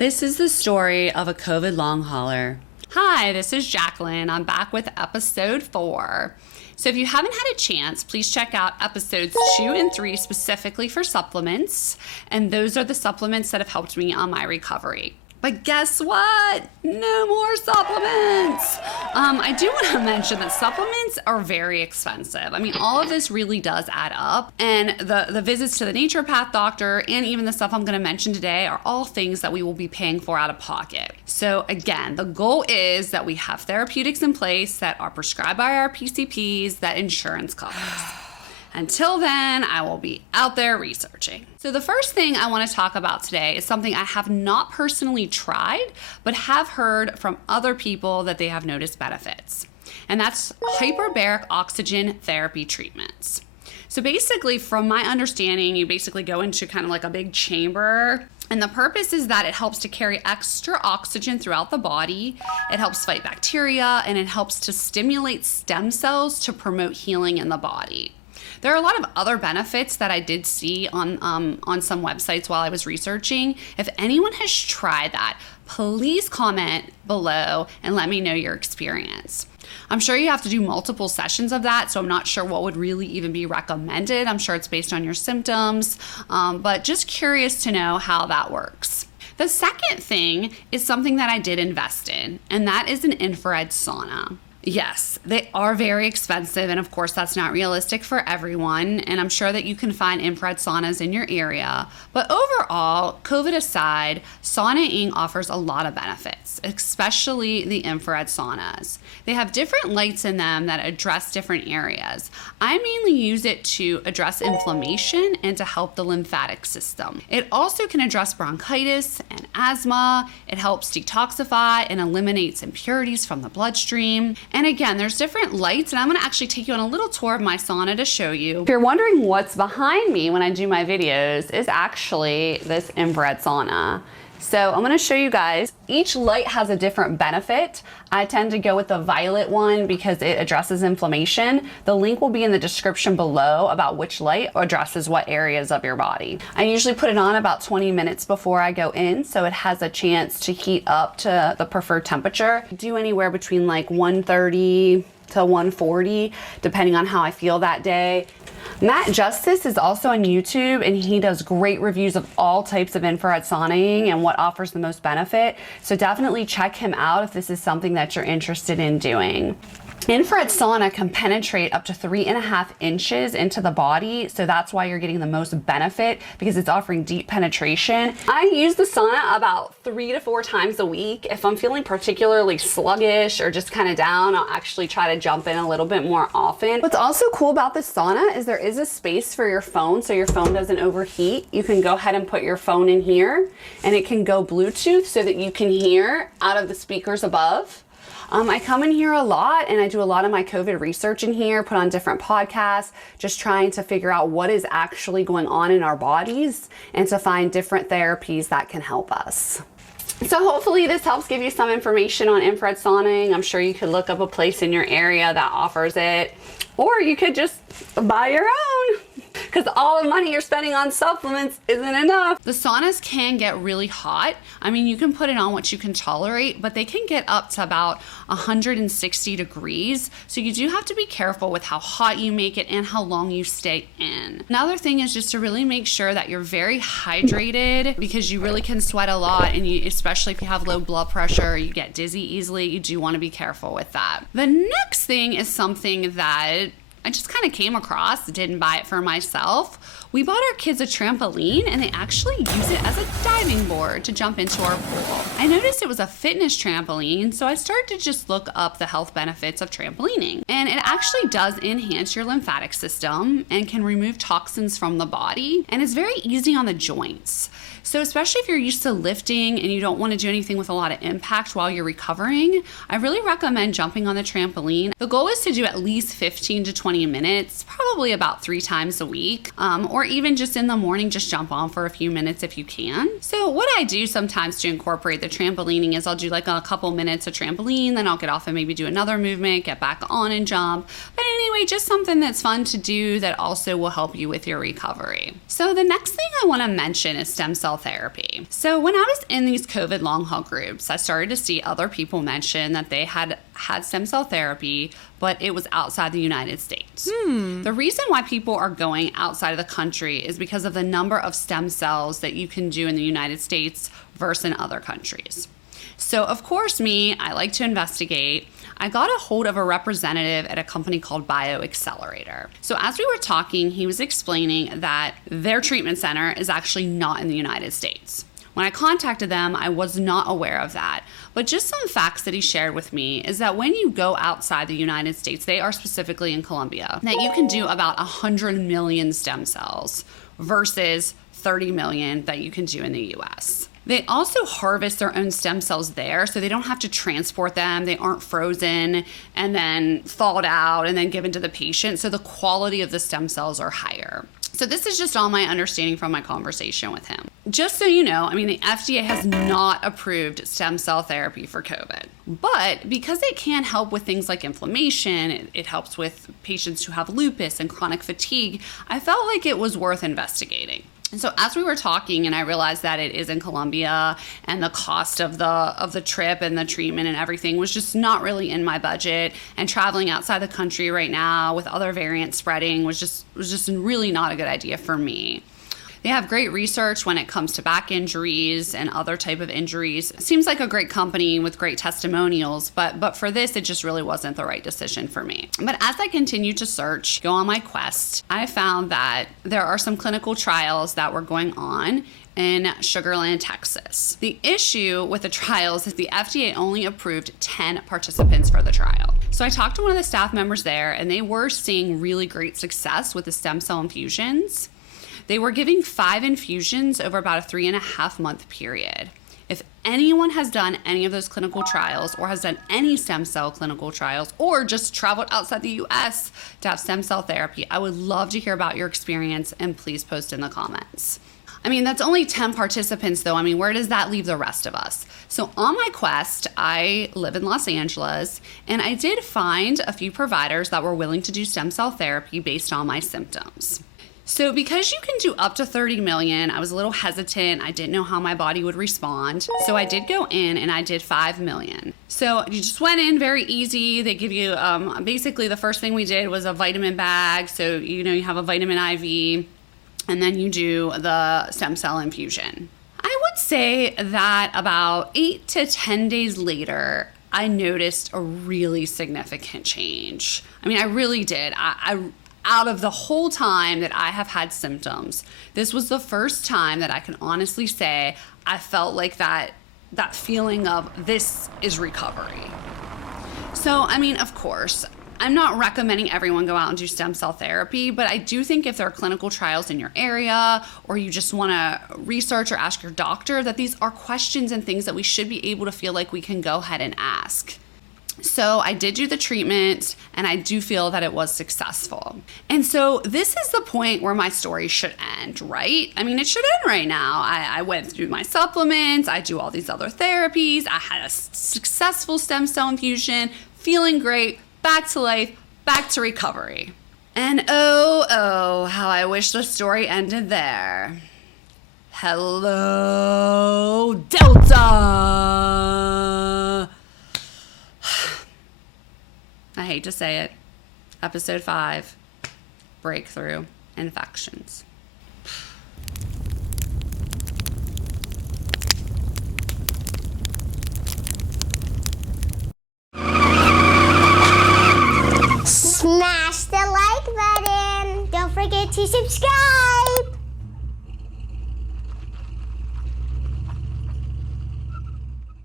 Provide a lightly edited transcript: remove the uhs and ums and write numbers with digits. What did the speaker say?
This is the story of a COVID long hauler. Hi, this is Jacqueline. I'm back with episode 4. So if you haven't had a chance, please check out episodes 2 and 3 specifically for supplements. And those are the supplements that have helped me on my recovery. But guess what? No more supplements. I do want to mention that supplements are very expensive. I mean, all of this really does add up. And the visits to the naturopath doctor and even the stuff I'm going to mention today are all things that we will be paying for out of pocket. So again, the goal is that we have therapeutics in place that are prescribed by our PCPs that insurance covers. Until then, I will be out there researching. So the first thing I want to talk about today is something I have not personally tried, but have heard from other people that they have noticed benefits. And that's hyperbaric oxygen therapy treatments. So basically, from my understanding, you basically go into kind of like a big chamber. And the purpose is that it helps to carry extra oxygen throughout the body. It helps fight bacteria, and it helps to stimulate stem cells to promote healing in the body. There are a lot of other benefits that I did see on some websites while I was researching. If anyone has tried that, please comment below and let me know your experience. I'm sure you have to do multiple sessions of that, so I'm not sure what would really even be recommended. I'm sure it's based on your symptoms, but just curious to know how that works. The second thing is something that I did invest in, and that is an infrared sauna. Yes, they are very expensive, and of course that's not realistic for everyone, and I'm sure that you can find infrared saunas in your area. But overall, COVID aside, saunaing offers a lot of benefits, especially the infrared saunas. They have different lights in them that address different areas. I mainly use it to address inflammation and to help the lymphatic system. It also can address bronchitis and asthma. It helps detoxify and eliminates impurities from the bloodstream. And again, there's different lights, and I'm gonna actually take you on a little tour of my sauna to show you. If you're wondering what's behind me when I do my videos, is actually this infrared sauna. So I'm gonna show you guys, each light has a different benefit. I tend to go with the violet one because it addresses inflammation. The link will be in the description below about which light addresses what areas of your body. I usually put it on about 20 minutes before I go in, so it has a chance to heat up to the preferred temperature. I do anywhere between like 130 to 140, depending on how I feel that day. Matt Justice is also on YouTube, and he does great reviews of all types of infrared saunaing and what offers the most benefit. So definitely check him out if this is something that you're interested in doing. Infrared sauna can penetrate up to 3.5 inches into the body, so that's why you're getting the most benefit, because it's offering deep penetration. I use the sauna about 3 to 4 times a week. If I'm feeling particularly sluggish or just kind of down, I'll actually try to jump in a little bit more often. What's also cool about this sauna is there is a space for your phone, so your phone doesn't overheat. You can go ahead and put your phone in here, and it can go Bluetooth so that you can hear out of the speakers above. I come in here a lot, and I do a lot of my COVID research in here, put on different podcasts, just trying to figure out what is actually going on in our bodies and to find different therapies that can help us. So hopefully this helps give you some information on infrared sauning. I'm sure you could look up a place in your area that offers it, or you could just buy your own, because all the money you're spending on supplements isn't enough. The saunas can get really hot. I mean, you can put it on what you can tolerate, but they can get up to about 160 degrees. So you do have to be careful with how hot you make it and how long you stay in. Another thing is just to really make sure that you're very hydrated, because you really can sweat a lot, and especially if you have low blood pressure, you get dizzy easily. You do want to be careful with that. The next thing is something that I just kind of came across, didn't buy it for myself. We bought our kids a trampoline, and they actually use it as a diving board to jump into our pool. I noticed it was a fitness trampoline, so I started to just look up the health benefits of trampolining. And it actually does enhance your lymphatic system and can remove toxins from the body, and it's very easy on the joints. So especially if you're used to lifting and you don't want to do anything with a lot of impact while you're recovering, I really recommend jumping on the trampoline. The goal is to do at least 15 to 20 minutes, probably about 3 times a week, or even just in the morning, just jump on for a few minutes if you can. So what I do sometimes to incorporate the trampolining is I'll do like a couple minutes of trampoline, then I'll get off and maybe do another movement, get back on and jump. But anyway, just something that's fun to do that also will help you with your recovery. So the next thing I want to mention is stem cell therapy. So when I was in these COVID long haul groups, I started to see other people mention that they had stem cell therapy, but it was outside the United States. The reason why people are going outside of the country is because of the number of stem cells that you can do in the United States versus in other countries. So of course I like to investigate. I got a hold of a representative at a company called BioAccelerator. So as we were talking, he was explaining that their treatment center is actually not in the United States. When I contacted them, I was not aware of that. But just some facts that he shared with me is that when you go outside the United States, they are specifically in Colombia, that you can do about 100 million stem cells versus 30 million that you can do in the US. They also harvest their own stem cells there, so they don't have to transport them. They aren't frozen and then thawed out and then given to the patient. So the quality of the stem cells are higher. So this is just all my understanding from my conversation with him. Just so you know, the FDA has not approved stem cell therapy for COVID. But because it can help with things like inflammation, it helps with patients who have lupus and chronic fatigue, I felt like it was worth investigating. And so as we were talking and I realized that it is in Colombia and the cost of the trip and the treatment and everything was just not really in my budget, and traveling outside the country right now with other variants spreading was just really not a good idea for me. They have great research when it comes to back injuries and other type of injuries. Seems like a great company with great testimonials, but for this, it just really wasn't the right decision for me. But as I continued to search, go on my quest, I found that there are some clinical trials that were going on in Sugar Land, Texas. The issue with the trials is the FDA only approved 10 participants for the trial. So I talked to one of the staff members there, and they were seeing really great success with the stem cell infusions. They were giving 5 infusions over about a 3.5 month period. If anyone has done any of those clinical trials or has done any stem cell clinical trials or just traveled outside the US to have stem cell therapy, I would love to hear about your experience, and please post in the comments. That's only 10 participants though. Where does that leave the rest of us? So on my quest, I live in Los Angeles, and I did find a few providers that were willing to do stem cell therapy based on my symptoms. So because you can do up to 30 million, I was a little hesitant. I didn't know how my body would respond. So I did go in and I did 5 million. So you just went in very easy. They give you, basically the first thing we did was a vitamin bag. So, you have a vitamin IV, and then you do the stem cell infusion. I would say that about 8 to 10 days later, I noticed a really significant change. I really did. Out of the whole time that I have had symptoms, this was the first time that I can honestly say I felt like that feeling of this is recovery. So, of course, I'm not recommending everyone go out and do stem cell therapy, but I do think if there are clinical trials in your area, or you just want to research or ask your doctor, that these are questions and things that we should be able to feel like we can go ahead and ask. So I did do the treatment, and I do feel that it was successful. And so this is the point where my story should end, right? It should end right now. I went through my supplements, I do all these other therapies, I had a successful stem cell infusion, feeling great, back to life, back to recovery. And oh, how I wish the story ended there. Hello, Delta! I hate to say it. Episode 5, breakthrough infections. Smash the like button. Don't forget to subscribe.